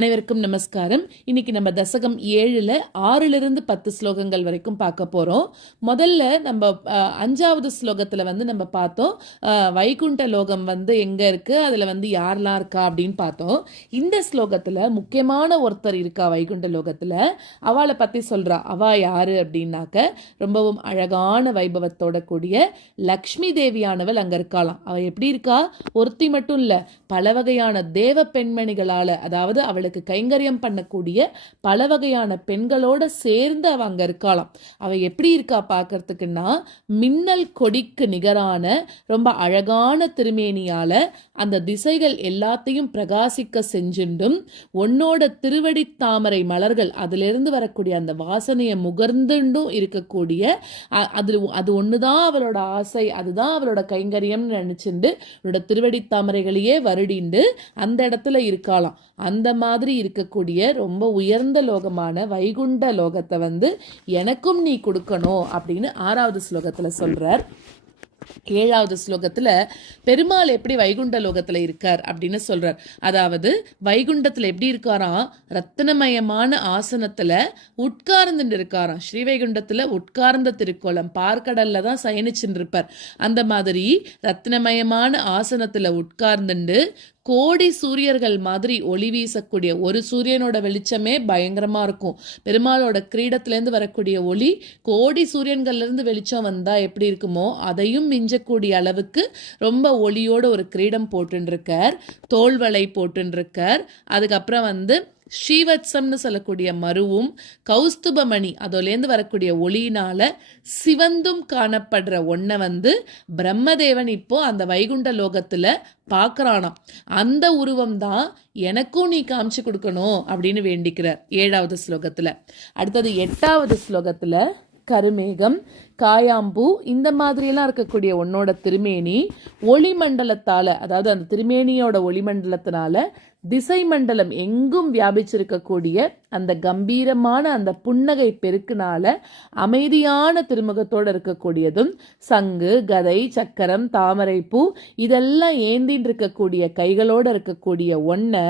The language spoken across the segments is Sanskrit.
அனைவருக்கும் நமஸ்காரம். இன்னைக்கு நம்ம தசகம் 7ல் 6லிருந்து 10 ஸ்லோகங்கள் வரைக்கும் பார்க்க போறோம். முதல்ல நம்ம 5வது ஸ்லோகத்துல நம்ம பார்த்தோம் வைகுண்ட லோகம் எங்க இருக்கு, அதுல யாரெல்லாம் இருக்கா அப்படின்னு பார்த்தோம். இந்த ஸ்லோகத்துல முக்கியமான ஒருத்தர் இருக்கா வைகுண்ட லோகத்துல, அவளை பத்தி சொல்றா. அவ யாரு அப்படின்னாக்க ரொம்பவும் அழகான வைபவத்தோட கூடிய லக்ஷ்மி தேவியானவள் அங்க இருக்காளாம். அவ எப்படி இருக்கா, ஒருத்தி மட்டும் இல்ல, பல வகையான தேவ பெண்மணிகளால, அதாவது அவளுக்கு கைங்கரியம் பண்ணக்கூடிய பல வகையான பெண்களோட சேர்ந்து அவ அங்க இருக்காளாம். அவ எப்படி இருக்கா பார்க்கறதுக்குன்னா, மின்னல் கொடிக்கு நிகரான ரொம்ப அழகான திருமேனியால அந்த திசைகள் எல்லாத்தையும் பிரகாசிக்க செஞ்சுண்டும், உன்னோட திருவடி தாமரை மலர்கள் அதிலிருந்து வரக்கூடிய அந்த வாசனையை முகர்ந்துண்டும் இருக்கக்கூடிய அது ஒண்ணுதான் அவளோட ஆசை, அதுதான் அவளோட கைங்கரியம்னு நினைச்சுண்டு அவளோட திருவடி தாமரைகளையே வருடிண்டு அந்த இடத்துல இருக்காளாம். அந்த மாதிரி இருக்கக்கூடிய ரொம்ப உயர்ந்த லோகமான வைகுண்ட லோகத்தை எனக்கும் நீ கொடுக்கணும் அப்படின்னு 6வது ஸ்லோகத்துல சொல்றார். 7வது ஸ்லோகத்துல பெருமாள் எப்படி வைகுண்ட லோகத்துல இருக்கார் அப்படின்னு சொல்றார். அதாவது வைகுண்டத்துல எப்படி இருக்காராம், ரத்தினமயமான ஆசனத்துல உட்கார்ந்து இருக்காராம். ஸ்ரீவைகுண்டத்துல உட்கார்ந்த திருக்கோலம், பார்க்கடல்ல தான் சயனிச்சுட்டு இருப்பார். அந்த மாதிரி ரத்தினமயமான ஆசனத்துல உட்கார்ந்துண்டு கோடி சூரியர்கள் மாதிரி ஒளி வீசக்கூடிய, ஒரு சூரியனோட வெளிச்சமே பயங்கரமா இருக்கும். பெருமாளோட கிரீடத்திலேருந்து வரக்கூடிய ஒளி கோடி சூரியன்கள்ல இருந்து வெளிச்சம் வந்தா எப்படி இருக்குமோ அதையும் மிஞ்சக்கூடிய அளவுக்கு ரொம்ப ஒளியோட ஒரு கிரீடம் போட்டுருக்கார், தோள்வளை போட்டுருக்கார். அதுக்கப்புறம் ஸ்ரீவத்சம்னு சொல்லக்கூடிய மருவும் கௌஸ்துபமணி அதோலேருந்து வரக்கூடிய ஒளியினால சிவந்தும் காணப்படுற ஒன்றை பிரம்மதேவன் இப்போ அந்த வைகுண்ட லோகத்துல பார்க்கறானாம். அந்த உருவம் தான் எனக்கும் நீ காமிச்சு கொடுக்கணும் அப்படின்னு வேண்டிக்கிறார் 7வது ஸ்லோகத்துல. அடுத்தது 8வது ஸ்லோகத்துல கருமேகம், காயாம்பூ இந்த மாதிரியெல்லாம் இருக்கக்கூடிய உன்னோட திருமேனி ஒளிமண்டலத்தால, அதாவது அந்த திருமேனியோட ஒளிமண்டலத்தினால திசை மண்டலம் எங்கும் வியாபிச்சிருக்கக்கூடிய அந்த கம்பீரமான அந்த புன்னகை பெருக்குனால அமைதியான திருமுகத்தோடு இருக்கக்கூடியதும், சங்கு, கதை, சக்கரம், தாமரை பூ இதெல்லாம் ஏந்தின்னு இருக்கக்கூடிய கைகளோடு இருக்கக்கூடிய ஒன்றை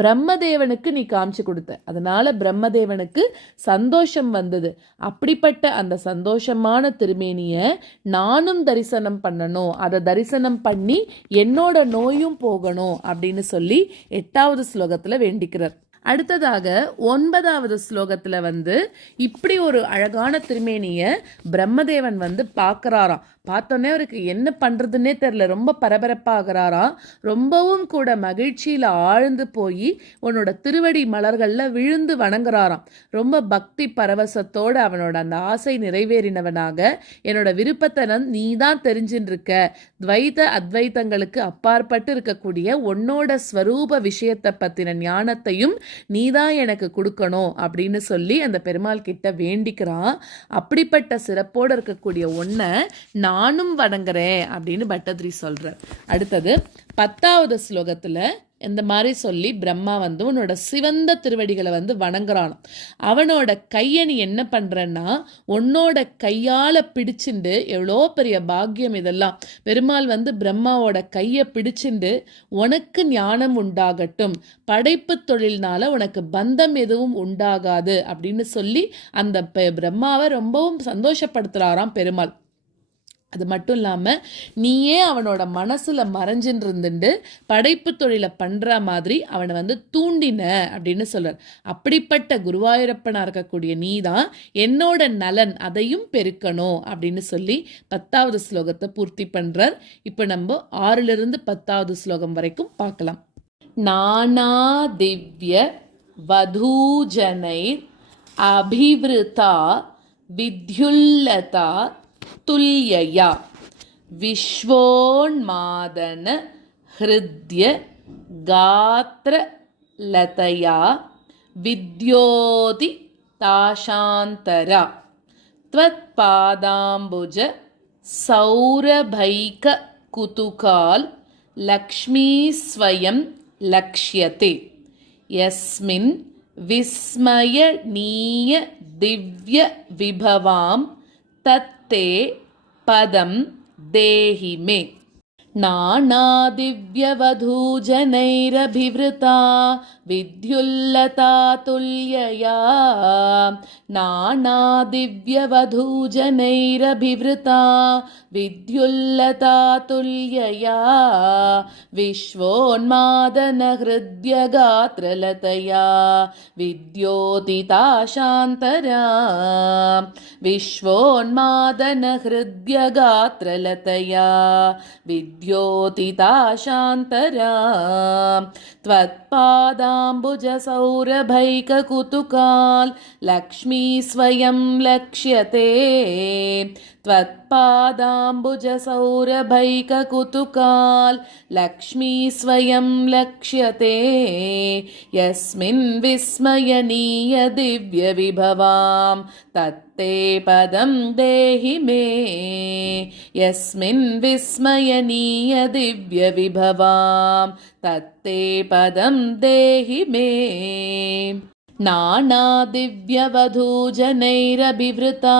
பிரம்மதேவனுக்கு நீ காமிச்சு கொடுத்த. அதனால பிரம்மதேவனுக்கு சந்தோஷம் வந்தது. அப்படிப்பட்ட அந்த சந்தோஷமான திருமேனிய நானும் தரிசனம் பண்ணணும், அதை தரிசனம் பண்ணி என்னோட நோயும் போகணும் அப்படின்னு சொல்லி 8வது ஸ்லோகத்துல வேண்டிக்கிறார். அடுத்ததாக 9வது ஸ்லோகத்துல இப்படி ஒரு அழகான திருமேனிய பிரம்மதேவன் பார்க்கறாராம். பார்த்தோன்னே அவருக்கு என்ன பண்றதுன்னே தெரியல, ரொம்ப பரபரப்பாகிறாராம். ரொம்பவும் கூட மகிழ்ச்சியில ஆழ்ந்து போய் உன்னோட திருவடி மலர்கள்ல விழுந்து வணங்குறாராம். ரொம்ப பக்தி பரவசத்தோட அவனோட அந்த ஆசை நிறைவேறினவனாக, என்னோட விருப்பத்தை நீ தான் தெரிஞ்சுட்டு இருக்க, துவைத அத்வைத்தங்களுக்கு அப்பாற்பட்டு இருக்கக்கூடிய உன்னோட ஸ்வரூப விஷயத்தை பத்தின ஞானத்தையும் நீதான் எனக்கு கொடுக்கணும் அப்படின்னு சொல்லி அந்த பெருமாள் கிட்ட வேண்டிக்கிறான். அப்படிப்பட்ட சிறப்போடு இருக்கக்கூடிய ஒன்றை நானும் வணங்குறேன் அப்படின்னு பட்டதிரி சொல்றார். அடுத்தது 10வது ஸ்லோகத்துல இந்த மாதிரி சொல்லி பிரம்மா உன்னோட சிவந்த திருவடிகளை வணங்குறான். அவனோட கையை நீ என்ன பண்றன்னா, உன்னோட கையால பிடிச்சுண்டு, எவ்வளோ பெரிய பாக்கியம் இதெல்லாம். பெருமாள் பிரம்மாவோட கையை பிடிச்சுண்டு உனக்கு ஞானம் உண்டாகட்டும், படைப்பு தொழில்னால உனக்கு பந்தம் எதுவும் உண்டாகாது அப்படின்னு சொல்லி அந்த பிரம்மாவை ரொம்பவும் சந்தோஷப்படுத்துறாராம் பெருமாள். அது மட்டும் இல்லாமல் நீயே அவனோட மனசில் மறைஞ்சின்னு இருந்துட்டு படைப்பு தொழிலை பண்ணுற மாதிரி அவனை தூண்டின அப்படின்னு சொல்கிறார். அப்படிப்பட்ட குருவாயூரப்பனாக இருக்கக்கூடிய நீ தான் என்னோட நலன் அதையும் பெருக்கணும் அப்படின்னு சொல்லி 10வது ஸ்லோகத்தை பூர்த்தி பண்ணுறார். இப்போ நம்ம 6லிருந்து 10வது ஸ்லோகம் வரைக்கும் பார்க்கலாம். நானா திவ்ய வதூஜனை அபிவிருதா வித்யுல்லதா துல்யயா விஸ்வோன்மாதன ஹிருத்ய காத்ர லதயா வித்யோதி தாஷாந்தரா த்வத்பாதாம்புஜ சௌரபைக குதுகால் லக்ஷ்மீ ஸ்வயம் லக்ஷ்யதே யஸ்மின் விஸ்மயநீய திவ்ய விபவாம் தத்தே பதம் தேஹி மே. नानादिव्यवधूजनैरभिवृता विद्युल्लता तुल्यया नानादिव्यवधूजनैरभिवृता विद्युल्लता तुल्यया विश्वोन्मादनहृद्यगात्रलतया विद्योतिता शान्तरा विश्वोन्मादनहृद्यगात्रलतया विद्योतिता शान्तरा त्वत्पादाम्बुजसौरभैककुतुकाल् लक्ष्मी स्वयं लक्ष्यते त्वत्पादाम्बुजसौरभैककुतुकाल् लक्ष्मी स्वयं लक्ष्यते यस्मिन् विस्मयनीय दिव्यविभवां तत्ते पदं देहि मे यस्मिन् विस्मयनीय दिव्यविभवां तत्ते पदं देहि मे नानादिव्यवधूजनैरभिवृता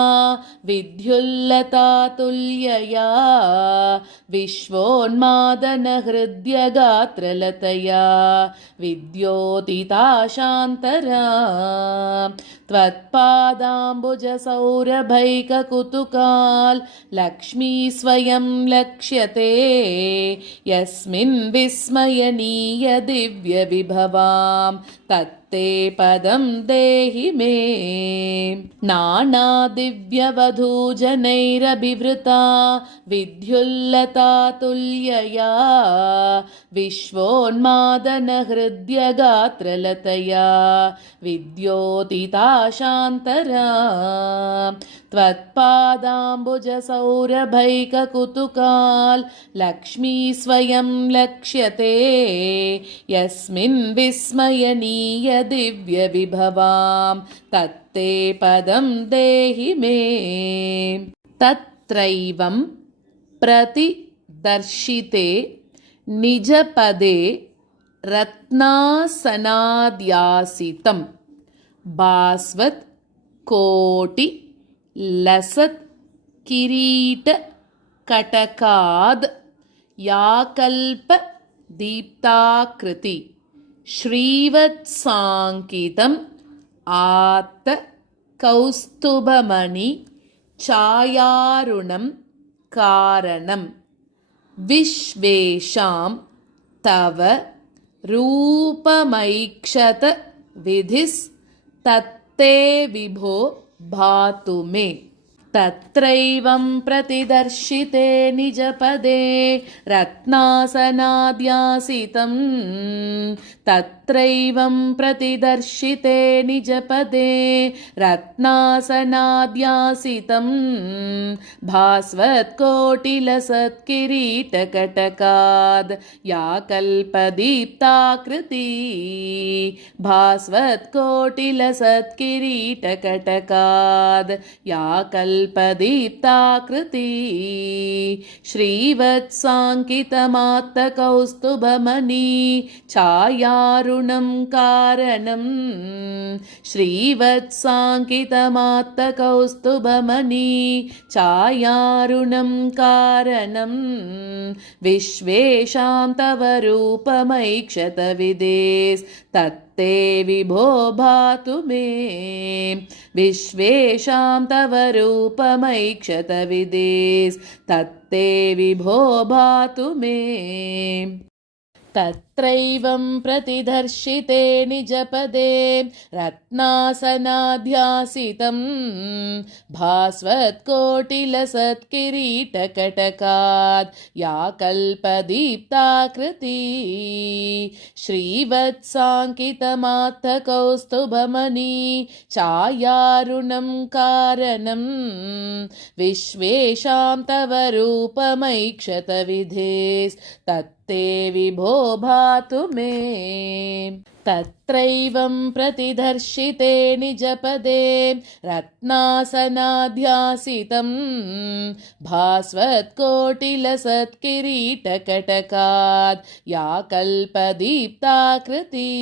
विद्युल्लता तुल्यया विश्वोन्मादनहृद्यगात्रलतया विद्योतिता शान्तरा त्वत्पादाम्बुजसौरभैककुतुकाल् लक्ष्मी स्वयं लक्ष्यते यस्मिन् विस्मयनीय दिव्यविभवां तत्ते पदं देहि मे नानादिव्यवधूजनैरभिवृता विद्युल्लता तुल्यया विश्वोन्मादनहृद्यगात्रलतया विद्योतिता शान्तरा त्वत्पादाम्बुजसौरभैककुतुकाल् लक्ष्मी स्वयं लक्ष्यते यस्मिन् विस्मयनीय दिव्यविभवां तत्ते पदं देहि मे तत्रैवं प्रतिदर्शिते निजपदे रत्नासनाद्यासितं भास्वत् कोटि लसत् किरीट कटकाद् याकल्प दीप्ताकृति श्रीवत्साङ्कितम् आत्त कौस्तुभमणि छायारुणं कारणं विश्वेषां तव रूपमैक्षत विधिस्तत्ते विभो भातु मे तत्रैवं प्रतिदर्शिते निजपदे रत्नासनाद्यासितं तत्रैवं प्रतिदर्शिते निजपदे रत्नासनाद्यासितं भास्वत्कोटिलसत्किरीटकटकाद् याकल्पदीप्ताकृति भास्वत्कोटिलसत्किरीटकटकाद् याकल्पदीप्ताकृति श्रीवत्साङ्कितमात्तकौस्तुभमणि छायारुणं कारणं श्रीवत्साङ्कितमात्तकौस्तुभमणि छायारुणं कारणं विश्वेषां तव रूपमैक्षत विदेस्तत्ते विभो भातु मे विश्वेषां तव रूपमैक्षत विदेस्तत्ते विभो भातु मे तत्रैवं प्रतिदर्शिते निजपदे रत्नासनाध्यासितं भास्वत्कोटिलसत्किरीटकटकाद् याकल्पदीप्ताकृति श्रीवत्साङ्कितमात्तकौस्तुभमणि छायारुणं कारणं विश्वेषां तव रूपमैक्षत विधेस्तत्ते विभो भातु मे तत्रैवं प्रतिदर्शिते निजपदे रत्नासनाध्यासितं भास्वत्कोटिलसत्किरीटकटकात् या कल्पदीप्ताकृती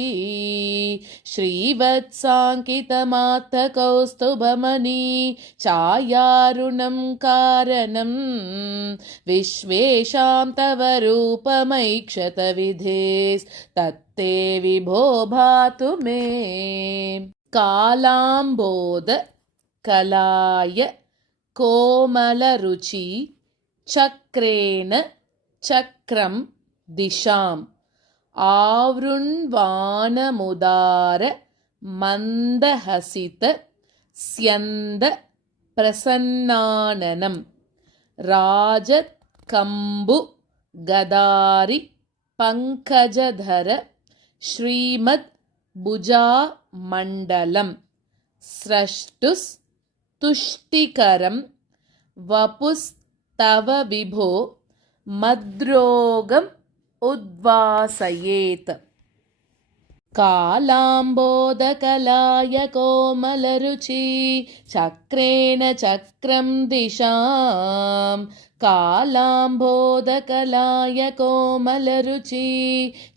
श्रीवत्साङ्कितमात्तकौस्तुभमणि छायारुणं कारणं विश्वेशां तव रूपमैक्षत विधेस्तत्ते विभो भातु मे। कालाम्बोद कलाय कोमलरुचि चक्रेण चक्रं दिशाम् आवृण्वानमुदार मन्दहसित स्यन्द प्रसन्नाननं राजत्कम्बु गदारि पङ्कजधर श्रीमद् भुजामण्डलं स्रष्टुस्तुष्टिकरं वपुस्तव विभो मद्रोगम् उद्वासयेत्। कालाम्बोदकलाय कोमलरुचि चक्रेण चक्रं दिशाम् कालाम्बोदकलाय कोमलरुचि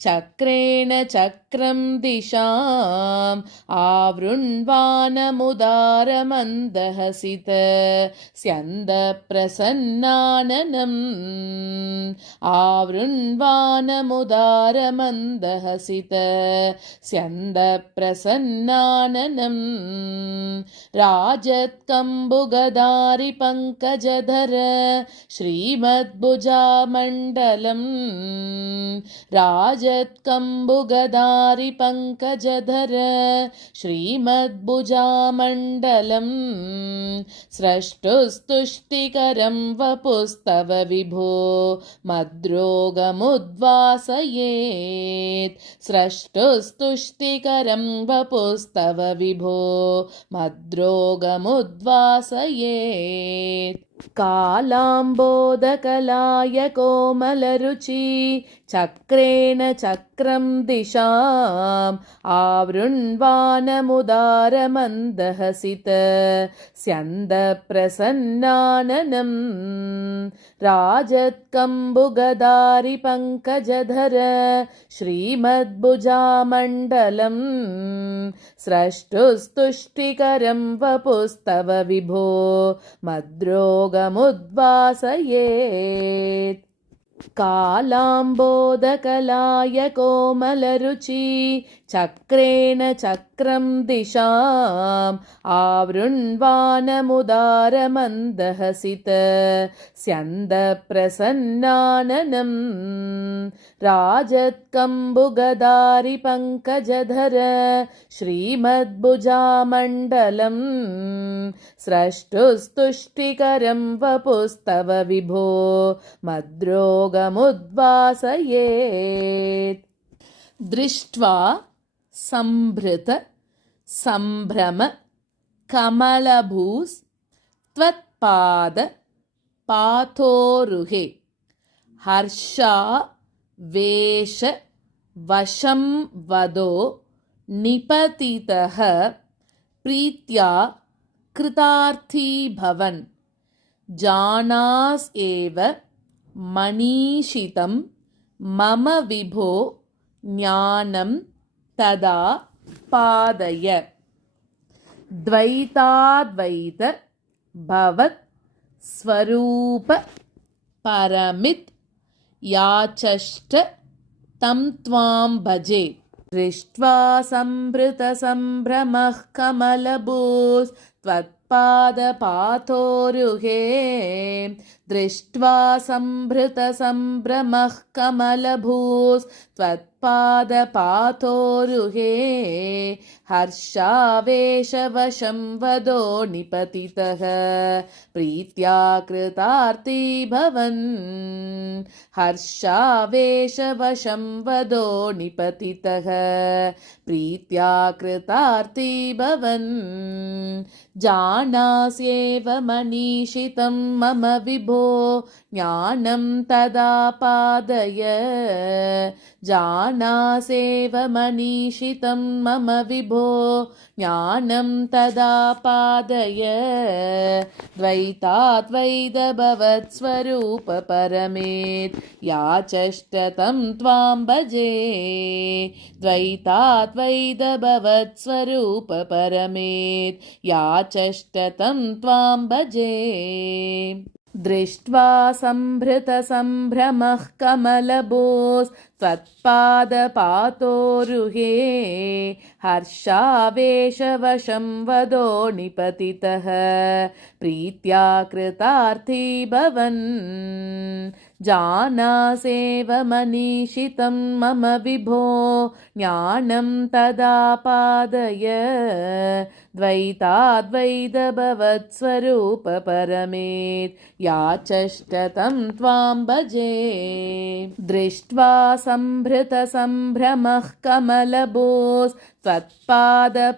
चक्रेण चक्रं दिशाम् आवृण्वानमुदारमन्दहसित स्यन्दप्रसन्नाननम् आवृण्वानमुदारमन्दहसित स्यन्दप्रसन्नाननम् राजत्कम्बुगदारि पङ्कजधर श्रीमद्भुजामण्डलं राजत्कम्बुगदारि पङ्कजधर श्रीमद्भुजामण्डलं स्रष्टुस्तुष्टिकरं वपुस्तव विभो मद्रोगमुद्वासयेत् स्रष्टुस्तुष्टिकरं वपुस्तव विभो मद्रोगमुद्वासयेत्। कालाम्बोदकलाय कोमलरुचि चक्रेण चक्रं दिशाम् आवृण्वानमुदारमन्दहसित स्यन्दप्रसन्नाननं राजत्कम्बुगदारि पङ्कजधर श्रीमद्भुजामण्डलं स्रष्टुस्तुष्टिकरं वपुस्तव विभो मद्रोगमुद्वासयेत्। कालाम्बोदकलाय कोमलरुचि चक्रेण चक्रं दिशाम् आवृण्वानमुदारमन्दहसित स्यन्दप्रसन्नाननं राजत्कम्बुगदारि पङ्कजधर श्रीमद्भुजामण्डलं स्रष्टुस्तुष्टिकरं वपुस्तव विभो मद्रोगमुद्वासयेत्। दृष्ट्वा संभृत संभ्रम कमलभूस् त्वत्पाद पाथोरुहे हर्षा वेश वशं वदो निपतितः प्रीत्या कृतार्थी भवन् जानास् एव मनीषितं मम विभो ज्ञानं तदा पादय। द्वैताद्वैत भवत् स्वरूप परमित् याचष्ट तं त्वां भजे। दृष्ट्वा संभृत संभ्रमः कमलभूस् त्वत्पादपाथोरुहे दृष्ट्वा संभृत संभ्रमः कमलभूस् त्वत्पादपाथोरुहे हर्षावेशवशं वदो निपतितः प्रीत्या कृतार्थी भवन् हर्षावेशवशं वदो निपतितः प्रीत्या कृतार्थी भवन् जानास्येव मनीषितं मम विभो ज्ञानं तदापादय जानासेव मनीषितं मम विभो ज्ञानं तदापादय द्वैताद्वैतभवत्स्वरूपपरमेत् याचष्टतं त्वां भजे द्वैताद्वैतभवत्स्वरूपपरमेत् याचष्टतं त्वां भजे दृष्ट्वा सम्भृतसम्भ्रमः कमलबोस् त्वत्पादपातोरुहे हर्षावेशवशं वदो निपतितः प्रीत्या कृतार्थी भवन् जानासेव मनीषितं मम विभो ज्ञानं तदापादय द्वैताद्वैतभवत्स्वरूपपरमेत् याचष्टतं त्वां भजे दृष्ट्वा सम्भृतसम्भ्रमः कमलबोस् त्वत्पादपातोरुहे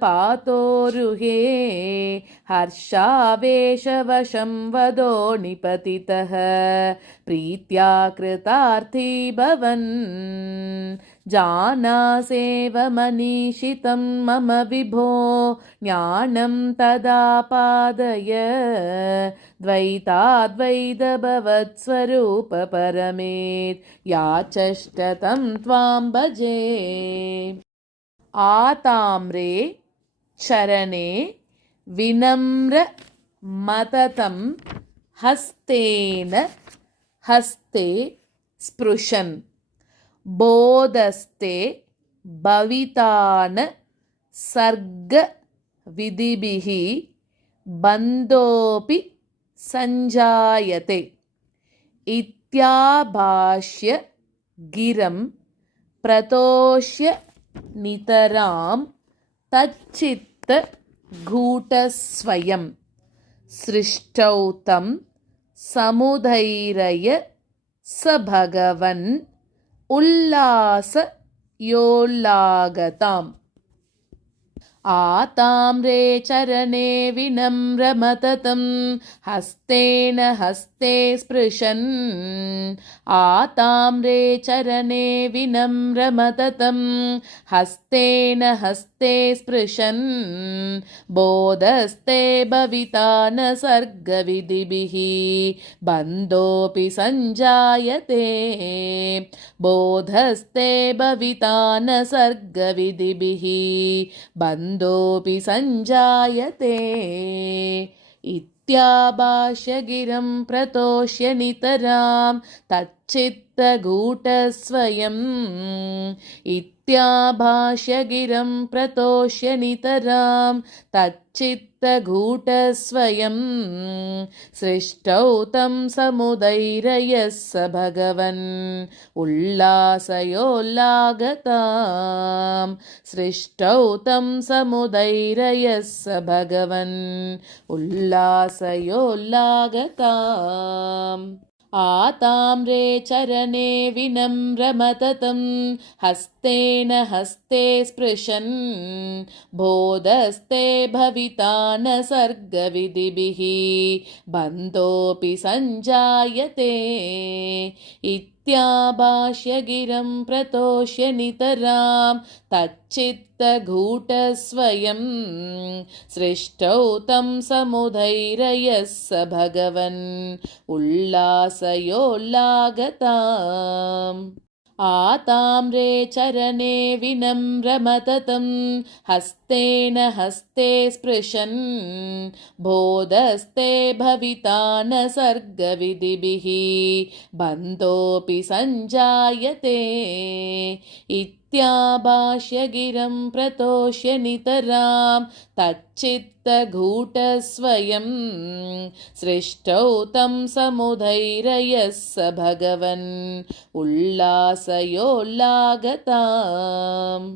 हर्षावेशवशं वदो निपतितः प्रीत्या कृतार्थी भवन् जानासेव मनीषितं मम विभो ज्ञानं तदापादय द्वैताद्वैतभवत्स्वरूपपरमेत् याचष्टतं त्वां भजे आताम्रे चरणे विनम्र मततं हस्तेन हस्ते स्पृशन् बोधस्ते भवितान् सर्गविधिभिः बन्धोऽपि सञ्जायते इत्याभाष्य गिरं प्रतोष्य नितरां तच्चित्तगूटस्वयं सृष्टौ तं समुदैरय स भगवन् उल्लासयोल्लागताम् आताम्रे चरणे विनम्रमततं हस्तेन हस्ते स्पृशन् आताम्रे चरणे विनम्रमततं हस्तेन हस्ते स्पृशन् बोधस्ते भविता न सर्गविधिभिः बन्धोऽपि सञ्जायते बोधस्ते भविता न सर्गविधिभिः बन्धोऽपि सञ्जायते इत्याभाष्य गिरं प्रतोष्य नितरां तच्चित्तगूटस्वयम् इत्याभाष्य गिरं प्रतोष्य नितरां तच्चित्तगूटस्वयं सृष्टौ तं समुदैरयः स भगवन् उल्लासयोल्लागतां सृष्टौ तं समुदैरयः स भगवन् उल्लासयोल्लागताम् आताम्रे चरणे विनम्रमततं हस्तेन हस्ते स्पृशन् बोधस्ते भविता न सर्गविधिभिः बन्धोऽपि सञ्जायते इत्याभाष्य गिरं प्रतोष्य नितरां तच्चित्तगूटस्वयं सृष्टौ तं समुदैरयः स भगवन् उल्लासयोल्लागताम् आताम्रे चरणे विनम्रमततं हस्तेन हस्ते स्पृशन् बोधस्ते भविता न सर्गविधिभिः बन्धोऽपि सञ्जायते इत्याभाष्य गिरं प्रतोष्य नितरां तच्चित्तगूटस्वयं सृष्टौ तं समुदैरयः स भगवन् उल्लासयोल्लागताम्